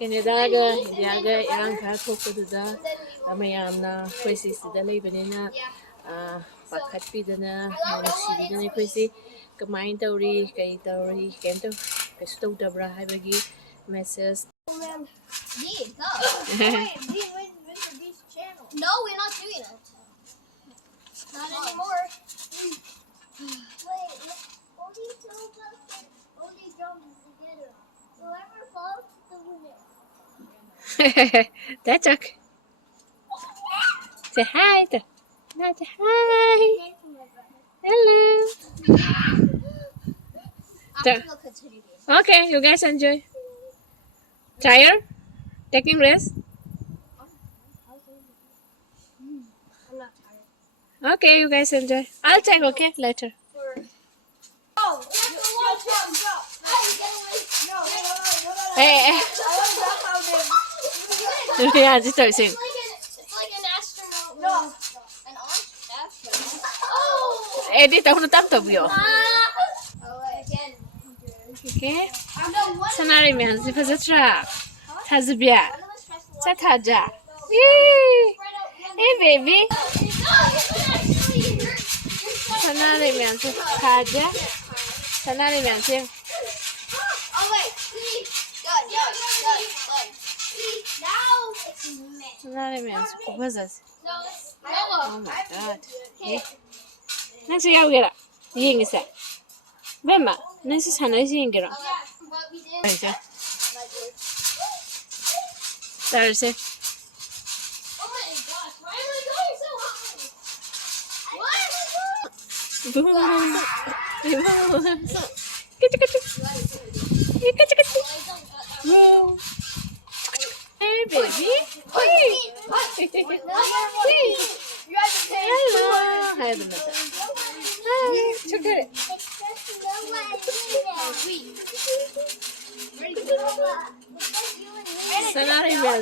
Canadaga, Indiaga, Iran Katokuda, Mayamna, Quasi, the Lebanina, Pakatpidana, Sidana Quasi, Kamain Tauri, Kaitauri, Kento, Pesto Dabra Habagi, Messrs. No, we're not doing it. Not anymore. Wait, only two of us only jump together. Whoever falls is the winner. That's okay. Say hi. That's hi. Hello. Okay, you guys enjoy. Tired? Taking rest? I'm not tired. Okay, you guys enjoy. I'll check, okay, later. Hey. Yeah, just don't sing. It's like an astronaut. No. An astronaut. Edit ako na tamto biyo. Again. Okay. Sanari man, si Fazatra. Tazbia. Tataja. Yay! Hey baby. Sanari man, si Taja. Sanari man, si. Oh wait. Good. Now it's me. Sanari man, si Fazas. No, Oh my god. Okay. Next year we get ying is that. Bema, next is Hannah ying it. but we didn't. Thursday. Oh my gosh, why am I going so high? Why am I going? Hey baby. Hello. Hi, the mother. Hi. Check it. Sanari man,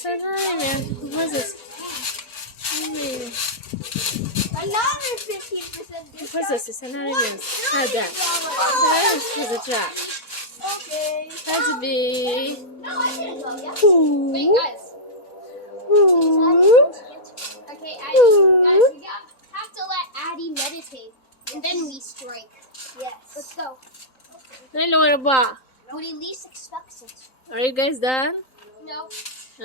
Sanari man, what's this? Another 15%. What's this? Sanari man. How that? What's the trap? Okay. That's a big. No, I didn't go. Yeah. Wait, guys. Okay, Addie. Guys, we have to let Addie meditate, and then we strike. Yes. Let's go. Hello, Rabba. When he least expects it. Are you guys done? No.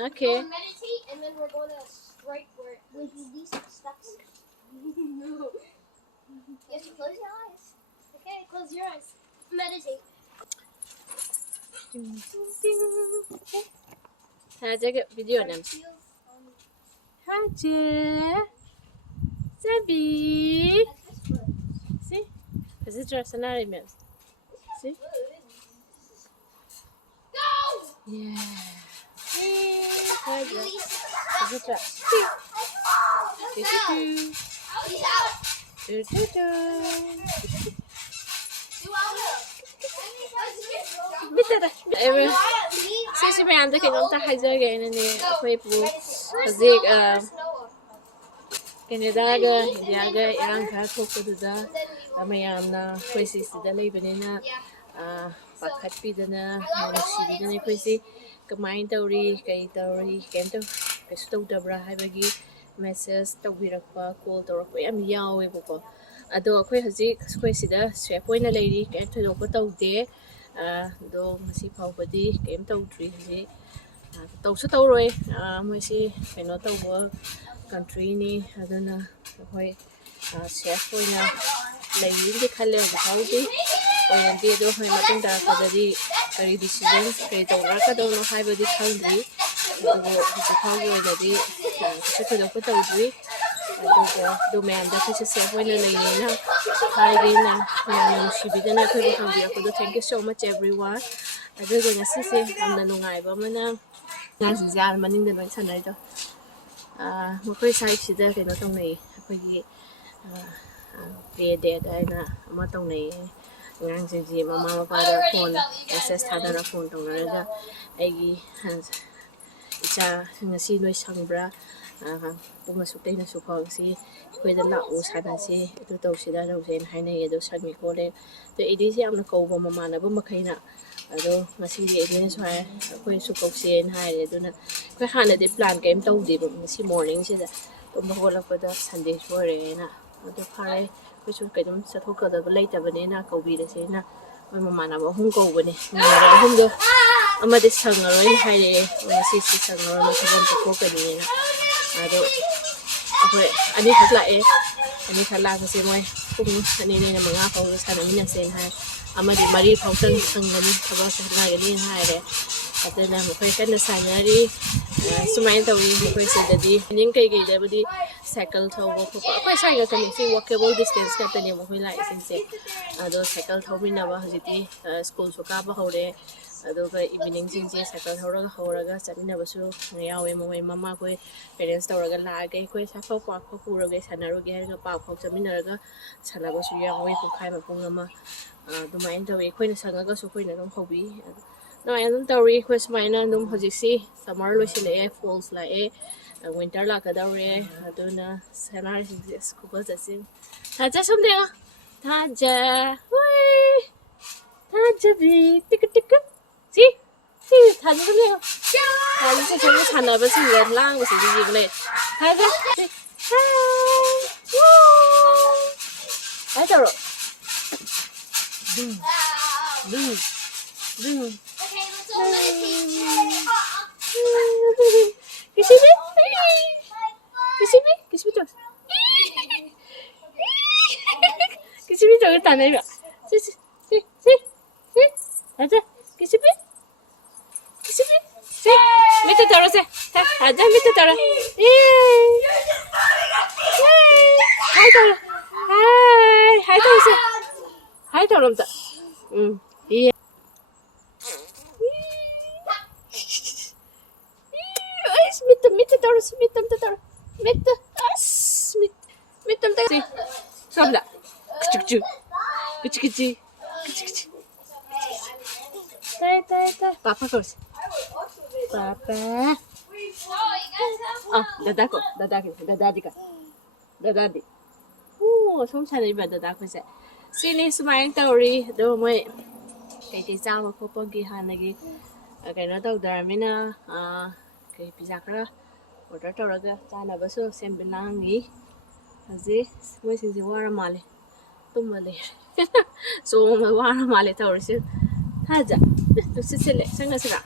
Okay. We'll meditate, and then we're going to strike when he least expects it. No. You have to close your eyes. Okay, close your eyes. Meditate. Take a video of them. Hi, Sabi. See? Is it just an element? See? Go! Yeah. Hi, Is it just? He's out. Sisi may anda kinong tahaja gaya ni Eikhoi Safe Canadaga, Indiaga, Iran Katokuda, Mayamna, Quasi, the Lebanina, Pakatpidana, Sidana Quasi, Kamain Tauri, Kaitauri, Kento, Pesto Dabra Habagi, Messrs. Tawirapa, Call Torako, Yawe Boko. Ado Eikhoi Hazik, Squasida, Oina Leiri, came to Lokoto de, though Missy Powbody came to Tree. Tausu tauroi, Missy, cannot over country ni, I don't know, why chef Oina Leiri, Kale, Howdy, or did of my mother that the very decision, Kate or Raka don't know how the country, the power that they should have put out with. Do man that is a safe when I she didn't have to thank you so much, everyone. I don't know, Sissy, I'm the Nungai Bomana. That's the Alman in the night tonight. Eikhoi Safe, she does not only play dead, I'm not only Nancy, Mamma, father, phone, SS Tadara phone to Naraga, Aggie has it's a sea no sangbra. Pumasukay na sukaw si Pwede na usahan si ito daw sila daw sin hay na yado sa mi kole to idi siya ang nakauba mamana ba makay na ꯑꯗꯣ ꯉꯁꯤꯗꯤ ꯑꯩꯗꯤꯅꯁꯨ ꯍꯥꯏꯔꯦ ꯑꯩꯈꯣꯏꯁꯨ ꯀꯧꯁꯦꯅ ꯍꯥꯏꯔꯦ ꯑꯗꯨꯅ ꯑꯩꯈꯣꯏ ꯍꯥꯟꯅꯗꯤ plan ꯀꯩꯝ ꯇꯧꯗꯦꯕ ꯉꯁꯤ ꯃꯣꯔꯅꯤꯡꯁꯤꯗ ꯇꯨꯝꯕ ꯍꯧꯒꯠꯂꯛꯄꯗ ꯁꯟꯗꯦꯁꯨ ꯑꯣꯏꯔꯦꯅ ꯑꯗꯨ ꯐꯔꯦ ꯑꯩꯈꯣꯏꯁꯨ ꯀꯩꯅꯣꯝ ꯆꯠꯊꯣꯛꯀꯗꯕ ꯂꯩꯇꯕꯅꯤꯅ ꯀꯧꯕꯤꯔꯁꯦꯅ ꯃꯣꯏ ꯃꯃꯥꯟꯅꯕ ꯑꯍꯨꯝ ꯀꯧꯕꯅꯦ ꯃꯃꯥꯟꯅꯕ ꯑꯍꯨꯝꯗꯣ ꯑꯃꯗꯤ ꯁꯪꯉꯔꯣꯏꯅ ꯍꯥꯏꯔꯛꯑꯦ ꯉꯁꯤꯁꯤ ꯁꯪꯉꯔꯣꯏ ꯃꯣꯏ ꯊꯕꯛ ꯆꯠꯊꯣꯛꯀꯅꯤꯅ ꯑꯗꯣ ꯑꯩꯈꯣꯏ ꯑꯅꯤꯈꯛ ꯂꯥꯛꯑꯦ ꯑꯅꯤꯈꯛ ꯂꯥꯛꯄꯁꯦ ꯃꯣꯏ ꯄꯨꯡ ꯑꯅꯤꯅ ꯃꯉꯥ ꯐꯥꯎꯕ ꯁꯥꯟꯅꯃꯤꯟꯅꯁꯦꯅ ꯍꯥꯏ ꯑꯃꯗꯤ ꯃꯔꯤ ꯐꯥꯎꯇꯪ ꯁꯪꯒꯅꯤ ꯊꯕꯛ ꯆꯠꯅꯒꯅꯤꯅ ꯍꯥꯏꯔꯦ ꯑꯗꯨꯅ ꯃꯈꯣꯏ ꯀꯟꯅ ꯁꯥꯟꯅꯔꯤ ꯁꯨꯃꯥꯏꯅ ꯇꯧꯋꯤ ꯃꯈꯣꯏ ꯁꯤꯗꯗꯤ ꯏꯅꯤꯡ ꯀꯩꯀꯩꯗꯕꯨꯗꯤ ꯁꯥꯏꯀꯜ ꯊꯧꯕ ꯈꯣꯠꯄ ꯑꯩꯈꯣꯏ ꯁ꯭ꯋꯥꯏ ꯉꯥꯛꯇꯅꯤ ꯁꯤ ꯋꯥꯀꯦꯕꯜ ꯗꯤꯁꯇꯦꯟꯁ ꯉꯥꯛꯇꯅꯦꯕ ꯑꯩꯈꯣꯏ ꯂꯥꯛꯏꯁꯤꯡꯁꯦ ꯑꯗꯣ ꯁꯥꯏꯀꯜ ꯊꯧꯃꯤꯟꯅꯕ ꯍꯧꯖꯤꯛꯇꯤ ꯁ꯭ꯀꯨꯜꯁꯨ ꯀꯥꯕ ꯍꯧꯔꯦ ꯑꯗꯨꯒ ꯏꯚꯤꯅꯤꯡꯁꯤꯡꯁꯦ ꯁꯥꯏꯀꯜ ꯍꯧꯔꯒ ꯆꯠꯃꯤꯟꯅꯕꯁꯨ ꯌꯥꯎꯋꯦ ꯃꯣꯏ ꯃꯃꯥꯈꯣꯏ ꯄꯦꯔꯦꯟꯁ ꯇꯧꯔꯒ ꯂꯥꯛꯑꯒꯦ ꯑꯩꯈꯣꯏ ꯁꯥꯐꯧ ꯄꯥꯛꯐꯥꯎ ꯄꯨꯔꯒꯦ ꯁꯥꯟꯅꯔꯨꯒꯦ ꯍꯥꯏꯔꯒ ꯄꯥꯛꯐꯥꯎ ꯆꯠꯃꯤꯟꯅꯔꯒ ꯁꯥꯟꯅꯕꯁꯨ ꯌꯥꯎꯋꯦ ꯄꯨꯡꯈꯥꯏ ꯃꯄꯨꯡ ꯑꯃ ꯑꯗꯨꯃꯥꯏꯅ ꯇꯧꯋꯤ ꯑꯩꯈꯣꯏꯅ ꯁꯪꯉꯒꯁꯨ ꯑꯩꯈꯣꯏꯅ ꯑꯗꯨꯝ ꯍꯧꯕꯤ ꯑꯗꯨꯃꯥꯏꯅ ꯑꯗꯨꯝ ꯇꯧꯔꯤ ꯑꯩꯈꯣꯏ ꯁꯨꯃꯥꯏꯅ ꯑꯗꯨꯝ ꯍꯧꯖꯤꯛꯁꯤ ꯁꯝꯃꯔ ꯂꯣꯏꯁꯤꯜꯂꯛꯑꯦ ꯐꯣꯜꯁ ꯂꯥꯛꯑꯦ ꯋꯤꯟꯇꯔ ꯂꯥꯛꯀꯗꯧꯔꯦ ꯑꯗꯨꯅ ꯁꯅꯥꯔꯤꯁꯤꯡꯁꯦ ꯈꯨꯐ ꯆꯠꯁꯤꯟ ꯊꯥꯖ ꯁꯣꯝꯗ ꯌꯦꯡꯉꯣ ꯊꯥꯖ ꯍꯣꯏ ꯊꯥꯖꯕꯤ ꯇꯤꯛꯀ ꯇꯤꯛꯀ ꯁꯤ ꯁꯤ ꯊꯥꯖ ꯁꯣꯝꯗ ꯌꯦꯡꯉꯣ ꯊꯥꯖꯁꯦ ꯁꯣꯝ ꯁꯥꯟꯅꯕꯁꯤꯡꯒ ꯂꯥꯡꯕꯁꯤꯡꯁꯦ ꯌꯦꯡ ꯂꯩ ꯊꯥꯖ ꯁꯤ ꯍꯥꯏ ꯇꯧꯔꯣ ꯗꯨ ꯗꯨ Okay, let's all let it be. Kisibi? Kisibi? Kisibi to. Kisibi to kita na iba. Si. Aja. Kisibi? Kisibi? Si. Mito taro se. Aja mito taro. Hi taro. Hi taro se. Hi taro ta. Iya. Mitte taro se. Mitte taro. Mitte. As. Mitte taro se. Sabda. Kuchu. Kuchu kuchu. Kuchu kuchu. Tai. Papa kos. Papa. Ah, dadako. Dadadi ka. Dadadi. Som sana iba dadako se. Sini sumayin tauri. Do mo kay chawa khopagi hanagi kaino tawdarmina kay pizza khara order tawraga chanabasu sembilangi hazi moisinse wara male tumma le so wara male tawrisi haja sisile sangasira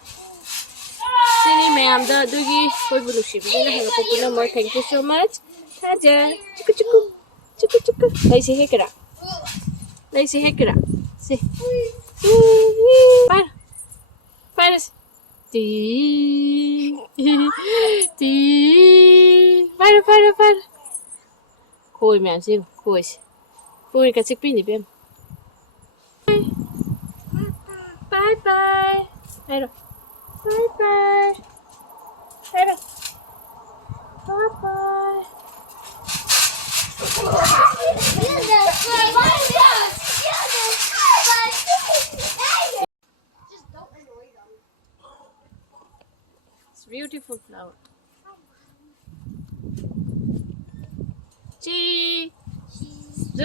sini mayamda dugi koi bulu shibina hanga popuna more thank you so much haja chuku laisi hekra si para ti ti para khôi mèo siêu khôi cả chiếc pin đi bên bye đây rồi đây rồi bye Just don't annoy them. it's beautiful flower Chi do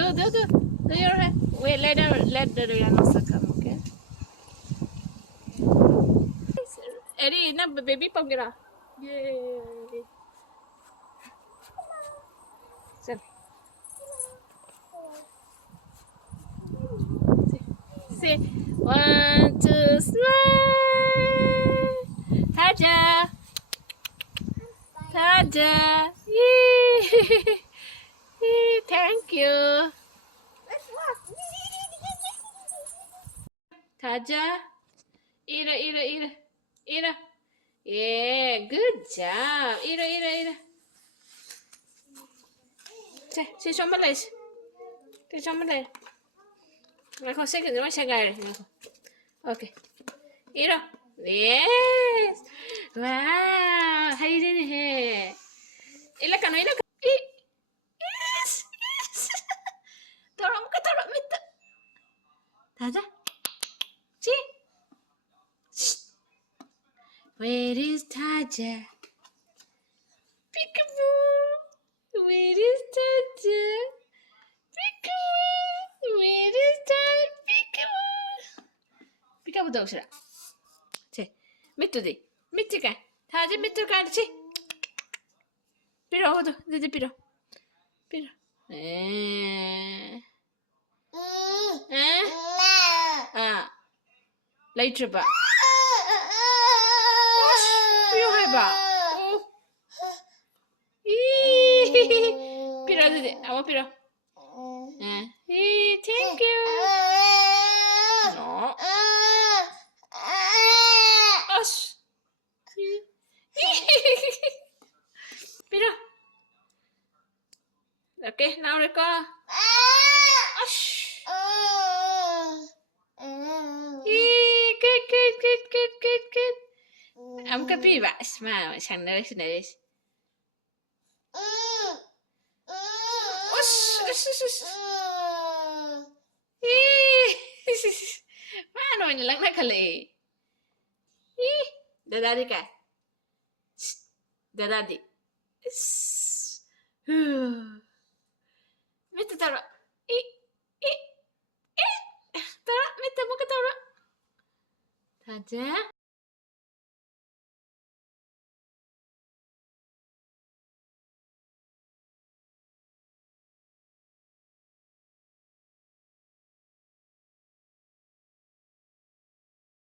your hair wait let the rhinoceros come okay Eddie na baby pang gira yay Sir. Say 1, 2, smile. Taja. Yay. Thank you. Let's walk. Taja. Ira. Yeah, good job. Ira. Say somebody. Ako second, naman siya gari. Okay. Ira. Yes. Wow. How you doing here? Ila ka. Yes. Tara mita. Taja. See? Where is Taja? Peekaboo. Where is Taja? Peekaboo. Where is Taja? Peekaboo. ꯇꯧꯁꯤꯔꯥ ꯁꯦ ꯃꯤꯠꯇꯨꯗꯤ ꯃꯤꯠꯁꯤ ꯀꯥꯏ ꯊꯥꯁꯦ ꯃꯤꯠꯇꯨ ꯀꯥꯏꯗ ꯁꯤ ꯄꯤꯔꯛꯑꯣ ꯑꯗꯨꯗꯤ ꯄꯤꯔꯛꯑꯣ ꯂꯩꯇ꯭ꯔꯤꯕ ꯄꯤꯌꯨ ꯍꯥꯏꯕ ꯄꯤꯔꯛꯑꯣ ꯑꯗꯨꯗꯤ ꯑꯃ ꯄꯤꯔꯛꯑꯣ thank you no as piro okay now reco ash good am ka piba smile sandal sandal mana oina lang na khale dadadi ka dadadi mita taro taro mita mo ka taro taja